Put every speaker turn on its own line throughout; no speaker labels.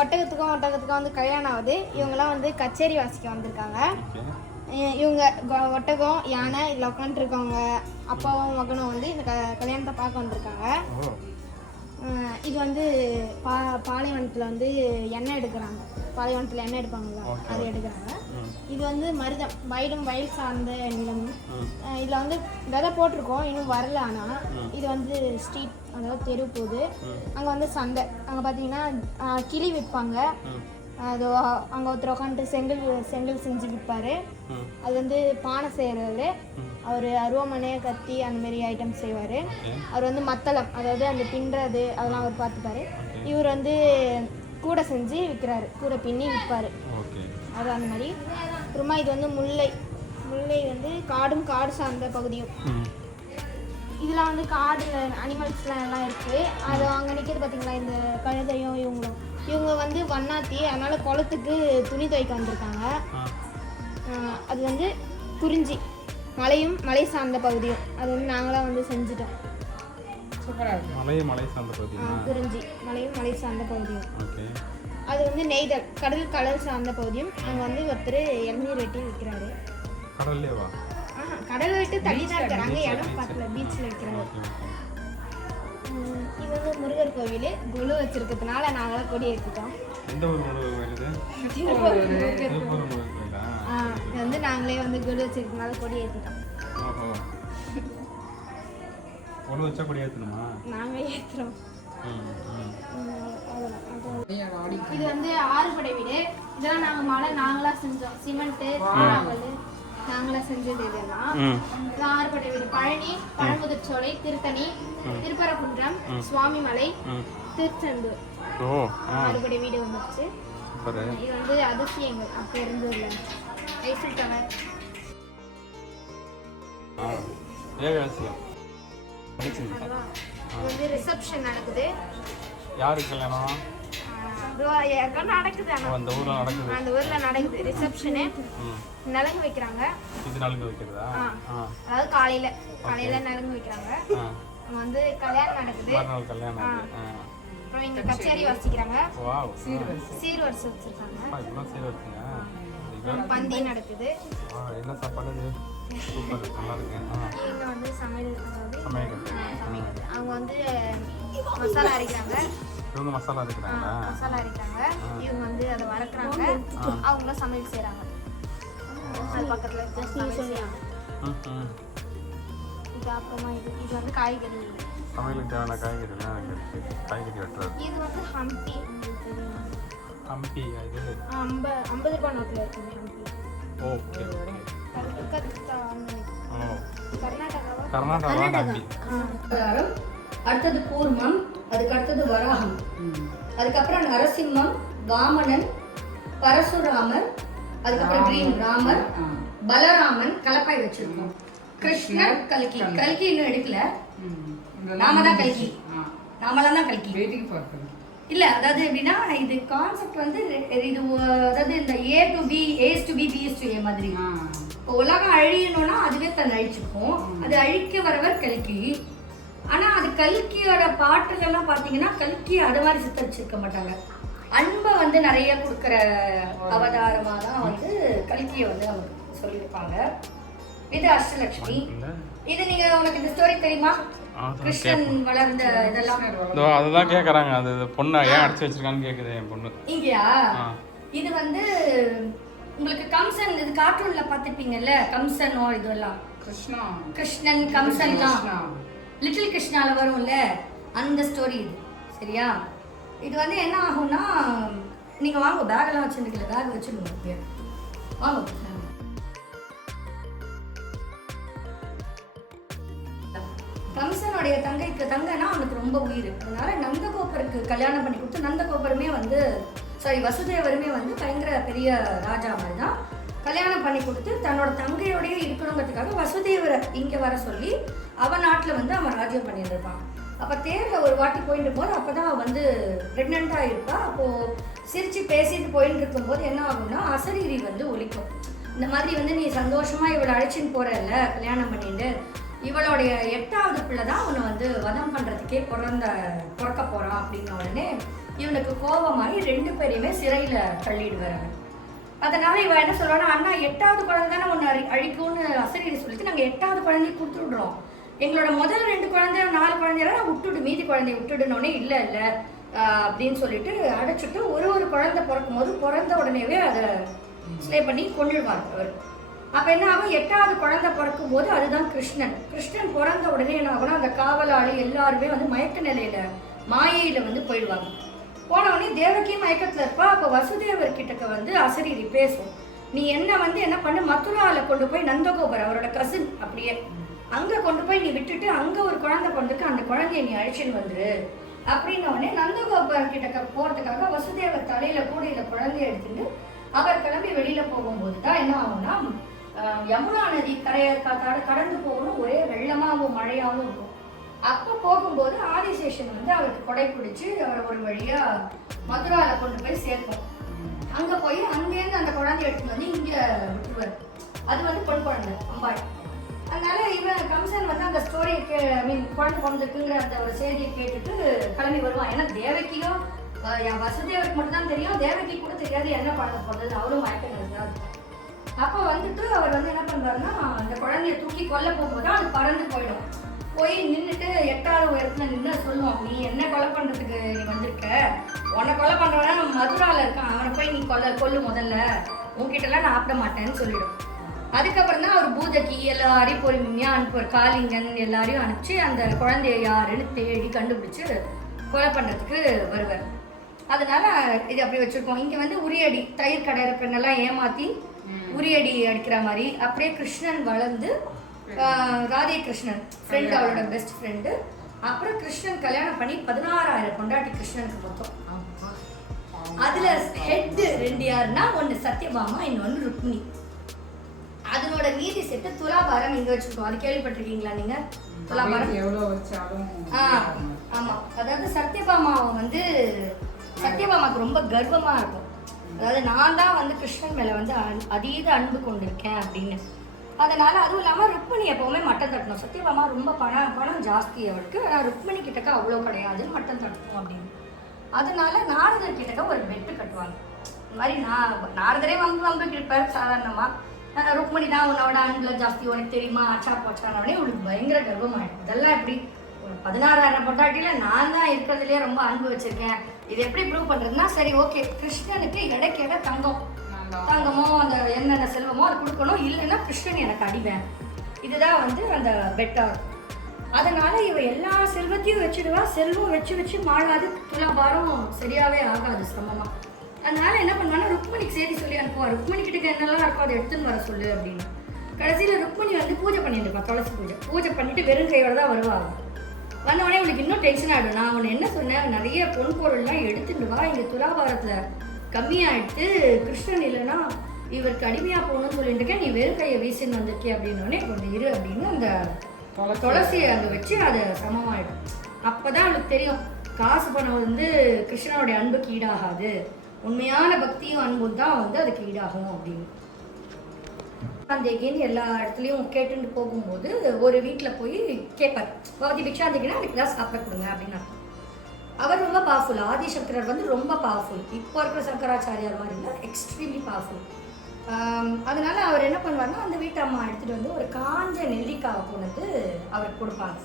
ஒட்டகத்துக்கும் ஒட்டகத்துக்கும் வந்து கல்யாணம் ஆகுது. இவங்கெல்லாம் வந்து கச்சேரி வாசிக்க வந்திருக்காங்க. இவங்க ஒட்டகம் யானை இதில் உட்காந்துருக்கவங்க அப்பாவும் மகனும் வந்து இந்த க கல்யாணத்தை பார்க்க வந்திருக்காங்க. இது வந்து பா பாலைவனத்தில் வந்து எண்ணெய் எடுக்கிறாங்க. பாலைவனத்தில் எண்ணெய் எடுப்பாங்கல்ல அது எடுக்கிறாங்க. இது வந்து மருதம் வயலும் வயல் சார்ந்த நிலம் இதில் வந்து விதை போட்டிருக்கோம் இன்னும் வரல ஆனால் இது வந்து ஸ்ட்ரீட் அதாவது தெரு போகுது. அங்கே வந்து சந்தை. அங்கே பார்த்தீங்கன்னா கிளி விற்பாங்க. அது அங்கே ஒருத்தர் உட்காந்துட்டு செங்கல் செங்கல் செஞ்சு விற்பாரு அது வந்து பானை செய்கிறவர் அவர் அருவாமனை கத்தி அந்த மாதிரி ஐட்டம் செய்வார். அவர் வந்து மத்தளம் அதாவது அந்த பின்றது அதெல்லாம் அவர் பார்த்துப்பாரு இவர் வந்து கூடை செஞ்சு விற்கிறாரு கூடை பின்னி விற்பாரு அது அந்த மாதிரி அப்புறமா இது வந்து முல்லை. முல்லை வந்து காடும் காடு சார்ந்த பகுதியும். இதெல்லாம் வந்து காடில் அனிமல்ஸ்லாம் எல்லாம் இருக்குது அது அங்கே நிற்கிறது பார்த்தீங்களா இந்த கழுதையும் இவங்களும். இவங்க வந்து வண்ணாத்தி அதனால் குளத்துக்கு துணி துவைக்க வந்திருக்காங்க. அது வந்து குறிஞ்சி. மலையும் மலை சார்ந்த பகுதியும். அது வந்து நாங்களாம் வந்து செஞ்சுட்டோம்.
மலை மலை சார்ந்த பகுதியா
ஆஹ் குறிஞ்சி. மலையும் மலை சார்ந்த பகுதியும்.
ஓகே.
அது வந்து நெய்தல் கடல் கடல் சார்ந்த பகுதியும். அங்கே வந்து ஒருத்தர் இளநீர் வெட்டி விற்கிறாரு
கடல்லேவா
ஆஹா கடல் விட்டு தள்ளி தான் இருக்கிறாங்க இடம் பார்க்கல. பீச்சில் விற்கிறாரு இது வந்து முருகர் கோவில். குழு வச்சிருக்கிறதுனால நாங்களாம் கொடி ஏற்றிட்டோம்
எந்த ஊர் முருகர் கோயில். இது
வந்து நாங்களே வந்து குழு வச்சிருக்கிறதுனால கொடி ஏற்றிட்டோம்
ஓஹோ ஒன்று வச்சா கூட ஏற்றணுமா
நாங்கள் ஏற்றுறோம் இது வந்து ஆறுபடை வீடு. இதெல்லாம் நாங்கள் மழை நாங்களா செஞ்சோம். சிமெண்ட்டு நாங்கள் நாங்களா செஞ்சது இதெல்லாம்.
ம்.
இது ஆறுபடை வீடு. பழனி பழமுதிர்ச்சோலை திருத்தணி திருப்பரங்குன்றம் சுவாமிமலை திருச்செந்தூர்.
ஓ ஆ.
ஆறுபடை வீடு வந்துருச்சு.
சூப்பர்.
இது வந்து அதிசயங்கள். அப்போ இருந்ததுல. ஐஃபில் டவர் வந்து ரிசப்ஷன் நடக்குது.
யாருக்கு கல்யாணம்?
நடக்குது
அந்த ஊரில் நடக்குது.
அந்த ஊர்ல நடக்குது ரிசப்ஷனு நலங்கு வைக்கிறாங்க.
இது வைக்கிறதா?
அதாவது காலையில காலையில நலங்கு வைக்கிறாங்க. அங்க வந்து கல்யாணம் நடக்குது.
மறுநாள் கல்யாணம்
அப்புறம் இங்க கச்சேரி வாசிக்கிறாங்க.
வாவ்.
சீர் வரிசை வச்சிருக்காங்க.
ஆ இவ்வளோ சீர் வச்சுங்க
அப்புறம் பந்தி நடக்குது.
என்ன சாப்பாடு சூப்பர் நல்லா இருக்கு
இங்க வந்து சமையல்
சமையல்.
அவங்க வந்து மசாலா அரைக்கிறாங்க.
இவங்க மசாலா இருக்கிறாங்களா
மசாலா அரைக்கிறாங்க. இவங்க வந்து அதை வறக்குறாங்க. அவங்களும் சமையல் செய்றாங்க. அது பக்கத்துல சமையல் செய்றாங்க. இது அப்புறமா இது இது வந்து காய்கறி.
சமையலுக்கு தேவையான காய்கறிலாம் காய்கறி வெட்டுறது.
இது வந்து ஹம்பி?
ஹம்பி இது?
ஐம்பது ரூபாய் நோட்டில் இருக்குது ஹம்பி
ஓகே கர்நாடகா ஹம்பி
அடுத்தது கூர்மம் அதுக்கு அடுத்தது வராகம். அதுக்கப்புறம் நரசிம்மம் வாமனன் பரசுராமர் அதுக்கப்புறம் கிரீன் ராமர் பலராமன் கலப்பாய் வச்சிருக்கோம். கிருஷ்ணர் கல்கி. கல்கி. இன்னும் எடுக்கல. நாம தான் கல்கி. நாமலாம் தான் கல்கி. இல்ல அதாவது எப்படின்னா இது கான்செப்ட் வந்து இது அதாவது இந்த A to B A's to B B's to A மாதிரி. இப்போ உலகம் அழியணும்னா அதுவே தன்னை அழிச்சுக்கும். அது அழிக்க வரவர் கல்கி. ஆனா அது கல்கியோட பாட்டுகள் எல்லாம் பாத்தீங்கன்னா கல்கி அது மாதிரி சித்தரிச்சிருக்க மாட்டாங்க. அன்பை வந்து நிறைய கொடுக்குற அவதாரமா தான் வந்து கல்கியை வந்து நமக்கு சொல்லியிருப்பாங்க. இது அஷ்டலட்சுமி
இல்லை
இது நீங்க உனக்கு இந்த ஸ்டோரி தெரியுமா? கிருஷ்ணன் வளர்ந்த இதெல்லாம்.
இதோ அதை தான் கேட்குறாங்க அது இது பொண்ணை ஏன் அடிச்சு வச்சிருக்கான்னு கேட்குது என் பொண்ணு.
இங்கயா? இது வந்து உங்களுக்கு கம்சன் இது கார்ட்டூன்ல பார்த்திருப்பீங்கல்ல? கம்சனோ இதெல்லாம்?
கிருஷ்ணா.
கிருஷ்ணன் கம்சன்லாம் லிட்டில் கிருஷ்ணால வரும்ல? அந்த ஸ்டோரி இது. சரியா? இது வந்து என்ன ஆகும்னா நீங்க வாங்க பேக் எல்லாம் வச்சிருக்கீங்க பேக் வச்சிருங்க. வாங்க. கம்சனுடைய தங்கைக்கு தங்கைனா அவனுக்கு ரொம்ப உயிர். அதனால நந்தகோபருக்கு கல்யாணம் பண்ணி கொடுத்து நந்தகோபருமே வந்து சாரி வசுதேவருமே வந்து பயங்கர பெரிய ராஜா மாதிரி தான் கல்யாணம் பண்ணி கொடுத்து தன்னோட தங்கையோடய இருக்கணுங்கிறதுக்காக வசுதேவரை இங்கே வர சொல்லி அவன் நாட்டில் வந்து அவன் ராஜ்யம் பண்ணியிருப்பான் அப்போ தேரில் ஒரு வாட்டி போயிட்டு போது அப்போ தான் அவன் வந்து ப்ரெக்னெண்ட்டாக இருப்பா. அப்போது சிரித்து பேசிட்டு போயின்னு இருக்கும்போது என்ன ஆகும்னா அசரீரி வந்து ஒழிக்கும் இந்த மாதிரி வந்து நீ சந்தோஷமாக இவளை அழைச்சின்னு போகிறல்ல கல்யாணம் பண்ணிட்டு. இவளுடைய எட்டாவது பிள்ளை தான் உன்னை வந்து வதம் பண்ணுறதுக்கே பிறந்த பிறக்க போகிறான் அப்படின்ன உடனே இவனுக்கு கோபமாகி ரெண்டு பேரையுமே சிறையில் தள்ளிடுவார் அவன் அதனால இவன் என்ன சொல்றான்னா அண்ணா எட்டாவது குழந்தை தானே ஒன்று அழி அழிக்கும்னு அசரீரி சொல்லிட்டு நாங்கள் எட்டாவது குழந்தைய கொடுத்துடுறோம். எங்களோட முதல் ரெண்டு குழந்தை நாலு குழந்தையெல்லாம் விட்டுடு மீதி குழந்தைய விட்டுடுனோடனே இல்லை இல்லை அப்படின்னு சொல்லிட்டு அடைச்சிட்டு ஒரு ஒரு குழந்தை பிறக்கும் போது பிறந்த உடனேவே அதை ஸ்லே பண்ணி கொண்டுடுவார் அவர். அப்போ என்ன ஆகும் எட்டாவது குழந்தை பிறக்கும் போது அதுதான் கிருஷ்ணன். கிருஷ்ணன் பிறந்த உடனே என்ன ஆகும்னா அந்த காவலாளி எல்லாருமே வந்து மயக்க நிலையில மாயையில வந்து போயிடுவாங்க. போன உடனே தேவகி மயக்கத்தில் இருப்பா. அப்போ வசுதேவர் கிட்டக்க வந்து அசரீரி பேசும். நீ என்ன வந்து என்ன பண்ணு? மதுராவில் கொண்டு போய் நந்தகோபர் அவரோட கசின் அப்படியே அங்கே கொண்டு போய் நீ விட்டுட்டு அங்கே ஒரு குழந்தை பிறந்திருக்கு. அந்த குழந்தைய நீ அழிச்சின்னு வந்துரு. அப்படின்ன உடனே நந்தகோபர் கிட்ட போகிறதுக்காக வசுதேவர் தலையில கூடையில குழந்தைய எடுத்துட்டு அவர் கிளம்பி வெளியில போகும்போது தான் என்ன ஆகும்னா யமுனா நதி கரையை கடந்து போகணும். ஒரே வெள்ளமாகவும் மழையாகவும் இருக்கும் அப்போ போகும்போது ஆதிசேஷன் வந்து அவருக்கு கொடை பிடிச்சி அவரை ஒரு வழியாக மதுராவில் கொண்டு போய் சேர்க்கும். அங்கே போய் அங்கேருந்து அந்த குழந்தைய எடுத்துட்டு வந்து இங்கே விட்டுருவார். அது வந்து பொன் குழந்தை அம்பாள். அதனால இவன் கம்சன் வந்து அந்த ஸ்டோரியை கே ஐ மீன் குழந்தை பிறந்திருக்குங்கிற அந்த ஒரு செய்தியை கேட்டுட்டு கிளம்பி வருவான். ஏன்னா தேவகியும் என் வசுதேவருக்கு மட்டும் தான் தெரியும். தேவகி கூட தெரியாது என்ன பண்ண போகிறது அவரும் மயக்கம் வந்துட்டு அவர் வந்து என்ன பண்ணுறாருன்னா அந்த குழந்தைய தூக்கி கொல்ல போகும்போது அது பறந்து போயிடும். போய் நின்றுட்டு எட்டாவது உயரத்துல நின்று சொல்லுவோம் நீ என்ன கொலை பண்ணுறதுக்கு நீ வந்திருக்க? உன்னை கொலை பண்றவன் மதுராவில் இருக்கான். அவனை போய் நீ கொல்ல கொல்லு முதல்ல. உன்கிட்டலாம் நான் ஆப்பிட மாட்டேன்னு சொல்லிடும். அதுக்கப்புறம் தான் அவர் பூஜைக்கு எல்லாரையும் பொறுமையாக அனுப்புவார். காளிங்கன் எல்லாரையும் அனுப்பிச்சு அந்த குழந்தைய யாருன்னு தேடி கண்டுபிடிச்சு கொலை பண்ணுறதுக்கு வருவார். அதனால் இது அப்படி வச்சுருக்கோம். இங்கே வந்து உரியடி தயிர் கடையிற பெண்ணெல்லாம் ஏமாற்றி உரியடி அடிக்கிற மாதிரி அப்படியே கிருஷ்ணன் வளர்ந்து ராதே கிருஷ்ணன் ஃப்ரெண்ட் அவளோட பெஸ்ட் ஃப்ரெண்டு அப்புறம் கிருஷ்ணன் கல்யாணம் பண்ணி பதினாறாயிரம் கொண்டாட்டி கிருஷ்ணனுக்கு மொத்தம். அதுல ஹெட் ரெண்டு யாருன்னா ஒன்னு சத்யபாமா இன்னொன்னு ருக்மிணி. அதனோட நீதி செட்டு துலாபாரம் இங்க வச்சிருக்கோம். அது கேள்விப்பட்டிருக்கீங்களா நீங்க? துலாபாரம். ஆமா. அதாவது சத்யபாமாவை வந்து சத்யபாமாவுக்கு ரொம்ப கர்வமா இருக்கும். அதாவது நான் தான் வந்து கிருஷ்ணன் மேலே வந்து அதீத அன்பு கொண்டிருக்கேன் அப்படின்னு. அதனால அதுவும் இல்லாமல் ருக்மிணி எப்பவுமே மட்டம் தட்டணும். சத்தியபாமா ரொம்ப பணம் பணம் ஜாஸ்தி அவருக்கு. ஆனால் ருக்மிணி கிட்டக்க அவ்வளோ கிடையாது மட்டம் தட்டணும் அப்படின்னு. அதனால நாரதர் கிட்டக்க ஒரு பெட்டு கட்டுவாங்க. இந்த மாதிரி நான் நாரதரே வம்பு வம்பு கிழப்பார் சாதாரணமாக ருக்மிணி தான் உன்னோட அன்பில் ஜாஸ்தி உனக்கு தெரியுமா? ஆச்சா போச்சானோடனே உனக்கு பயங்கர கர்வமாயிடும். இதெல்லாம் எப்படி? பதினாறாயிரம் பொட்டாட்டியில நான் தான் இருக்கிறதுலயே ரொம்ப அன்பு வச்சிருக்கேன். இது எப்படி ப்ரூவ் பண்றதுன்னா சரி ஓகே கிருஷ்ணனுக்கு இடைக்கு இட தங்கம். தங்கமோ அந்த என்னென்ன செல்வமோ அது கொடுக்கணும். இல்லைன்னா கிருஷ்ணன் எனக்கு அடிவேன் இதுதான் வந்து அந்த பெட்டர். அதனால இவ எல்லா செல்வத்தையும் வச்சிடுவா. செல்வம் வச்சு வச்சு மாளாது துலாபாரம் சரியாவே ஆகாது சிரமமா அதனால என்ன பண்ணுவானா ருக்மணிக்கு செய்தி சொல்லி அனுப்புவா. ருக்மணி கிட்ட என்னெல்லாம் இருக்கோ அதை எடுத்துன்னு வர சொல்லு அப்படின்னு. கடைசியில ருக்மணி வந்து பூஜை பண்ணிட்டு இருப்பா. துளசி பூஜை. பூஜை பண்ணிட்டு வெறும் கையோட தான் வருவா அவ. வந்த உடனே இவளுக்கு இன்னும் டென்ஷன் ஆகிடும் நான் உன்னை என்ன சொன்னேன்? நிறைய பொன் பொருள்லாம் எடுத்துட்டு வா. இங்கே துலாபாரத்தில் கம்மியாயிட்டு கிருஷ்ணன் இல்லைன்னா இவருக்கு அடிமையாக போகணும்னு சொல்லிட்டு இருக்கேன். நீ வெறும் கையை வீசின்னு வந்திருக்கே அப்படின்னோடனே கொஞ்சம் இரு அப்படின்னு அந்த துளசியை அங்கே வச்சு அது சமமாயிடும். அப்பதான் அவளுக்கு தெரியும் காசு பணம் வந்து கிருஷ்ணனுடைய அன்புக்கு ஈடாகாது. உண்மையான பக்தியும் அன்பும் தான் வந்து அதுக்கு ஈடாகும் அப்படின்னு. பிக்ஷாந்தேகின்னு எல்லா இடத்துலையும் கேட்டுட்டு போகும்போது ஒரு வீட்டில் போய் கேட்பார் பகவதி பிக்ஷாந்தேகினா எனக்கு தான் சாப்பிட கொடுங்க அப்படின்னு அர்த்தம். அவர் ரொம்ப பவர்ஃபுல் ஆதிசங்கரர் வந்து ரொம்ப பவர்ஃபுல் இப்போ இருக்கிற சங்கராச்சாரியார் மாதிரி இல்லை எக்ஸ்ட்ரீம்லி பவர்ஃபுல் அதனால அவர் என்ன பண்ணுவார்னா அந்த வீட்டு அம்மா எடுத்துகிட்டு வந்து ஒரு காஞ்ச நெல்லிக்காவை கொண்டு அவருக்கு கொடுப்பாங்க.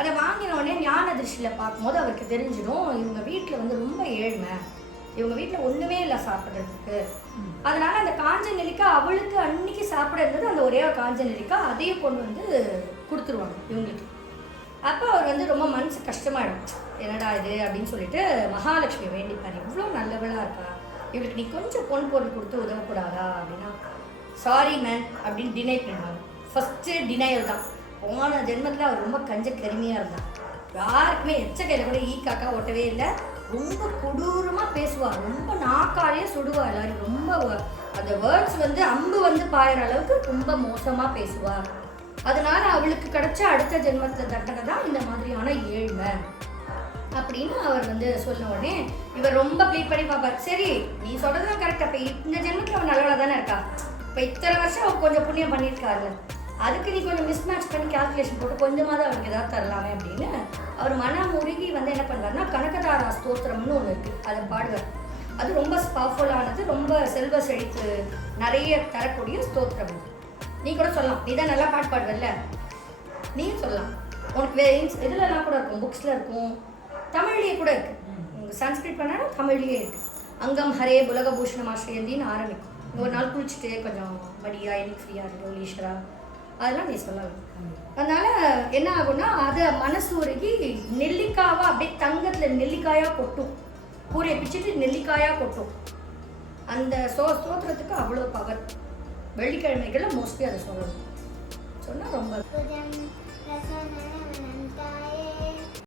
அதை வாங்கின உடனே ஞான திருஷ்டியில் பார்க்கும்போது அவருக்கு தெரிஞ்சிடும் இவங்க வீட்டில் வந்து ரொம்ப ஏழ்மை. இவங்க வீட்டில் ஒன்றுமே இல்லை சாப்பிட்றதுக்கு. அதனால அந்த காஞ்ச நெல்லிக்காய் அவளுக்கு அன்னைக்கு சாப்பிட இருந்தது அந்த ஒரே காஞ்ச நெல்லிக்காய் அதையும் கொண்டு வந்து கொடுத்துருவாங்க இவங்களுக்கு. அப்போ அவர் வந்து ரொம்ப மனசு கஷ்டமாயிடும். என்னடா இது அப்படின்னு சொல்லிட்டு மகாலட்சுமி வேண்டிப்பார் இவ்வளோ நல்லவளா இருக்கா? இவளுக்கு நீ கொஞ்சம் பொன் பொருள் கொடுத்து உதவக்கூடாதா? அப்படின்னா சாரி மேன் அப்படின்னு டினை பண்ணுவாங்க ஃபஸ்ட்டு டினையல் தான். போன ஜென்மத்தில் அவர் ரொம்ப கஞ்ச கருமையாக இருந்தார். யாருக்குமே எச்ச கையில் கூட ஈ காக்கா ஓட்டவே இல்லை. ரொம்ப கொடூரமாக பேசுவா. ரொம்ப நாக்காலேயே சுடுவா எல்லாரும். ரொம்ப அந்த வேர்ட்ஸ் வந்து அம்பு வந்து பாயிற அளவுக்கு ரொம்ப மோசமாக பேசுவா. அதனால அவளுக்கு கிடைச்ச அடுத்த ஜென்மத்தை தண்டனை தான் இந்த மாதிரியான ஏழ்மை. அப்படின்னு அவர் வந்து சொன்ன உடனே இவர் ரொம்ப ப்ளீட் பண்ணி பார்ப்பார். சரி நீ சொல்றது கரெக்டாக இப்போ இந்த ஜென்மத்துல அவன் நல்லவளா தானே இருக்கா? இப்ப இத்தனை வருஷம் அவ கொஞ்சம் புண்ணியம் பண்ணியிருக்காருல்ல அதுக்கு நீ கொஞ்சம் மிஸ் மேட்ச் பண்ணி கால்குலேஷன் போட்டு கொஞ்சமாவது அவனுக்கு ஏதாவது தரலாமே அப்படின்னு அவர் மன உருகி வந்து என்ன பண்ணுவார்னா கனகதாரா ஸ்தோத்திரம்னு ஒன்று இருக்குது அதை பாடுவார். அது ரொம்ப பவர்ஃபுல்லானது ரொம்ப செல்வ செழித்து நிறைய தரக்கூடிய ஸ்தோத்திரம் நீ கூட சொல்லலாம். நீ தான் நல்லா பாட்டு பாடுவல்ல? நீயும் சொல்லலாம். உனக்கு வேறு இதுலலாம் கூட இருக்கும். புக்ஸில் இருக்கும். தமிழ்லேயே கூட இருக்கு. உங்கள் சன்ஸ்கிரிட் பண்ணாலும் தமிழ்லேயே இருக்குது அங்கம் ஹரே புலகபூஷணம் ஆசிரியந்தின்னு ஆரம்பிக்கும் ஒரு நாள் குளிச்சுட்டு கொஞ்சம் மடியாக எனக்கு ஃப்ரீயாக இருக்கும் ஈஸ்வரா அதெல்லாம் நீ சொல்லலாம் அதனால என்ன ஆகும்னா அதை மனசு உருகி நெல்லிக்காவா அப்படியே தங்கத்தில் நெல்லிக்காயாக கொட்டும். கூரையை பிச்சுட்டு நெல்லிக்காயாக கொட்டும். அந்த சோ ஸ்தோத்திரத்துக்கு அவ்வளோ பவர். வெள்ளிக்கிழமைகளில் மோஸ்ட்லி அதை சொல்லணும். சொன்னால் ரொம்ப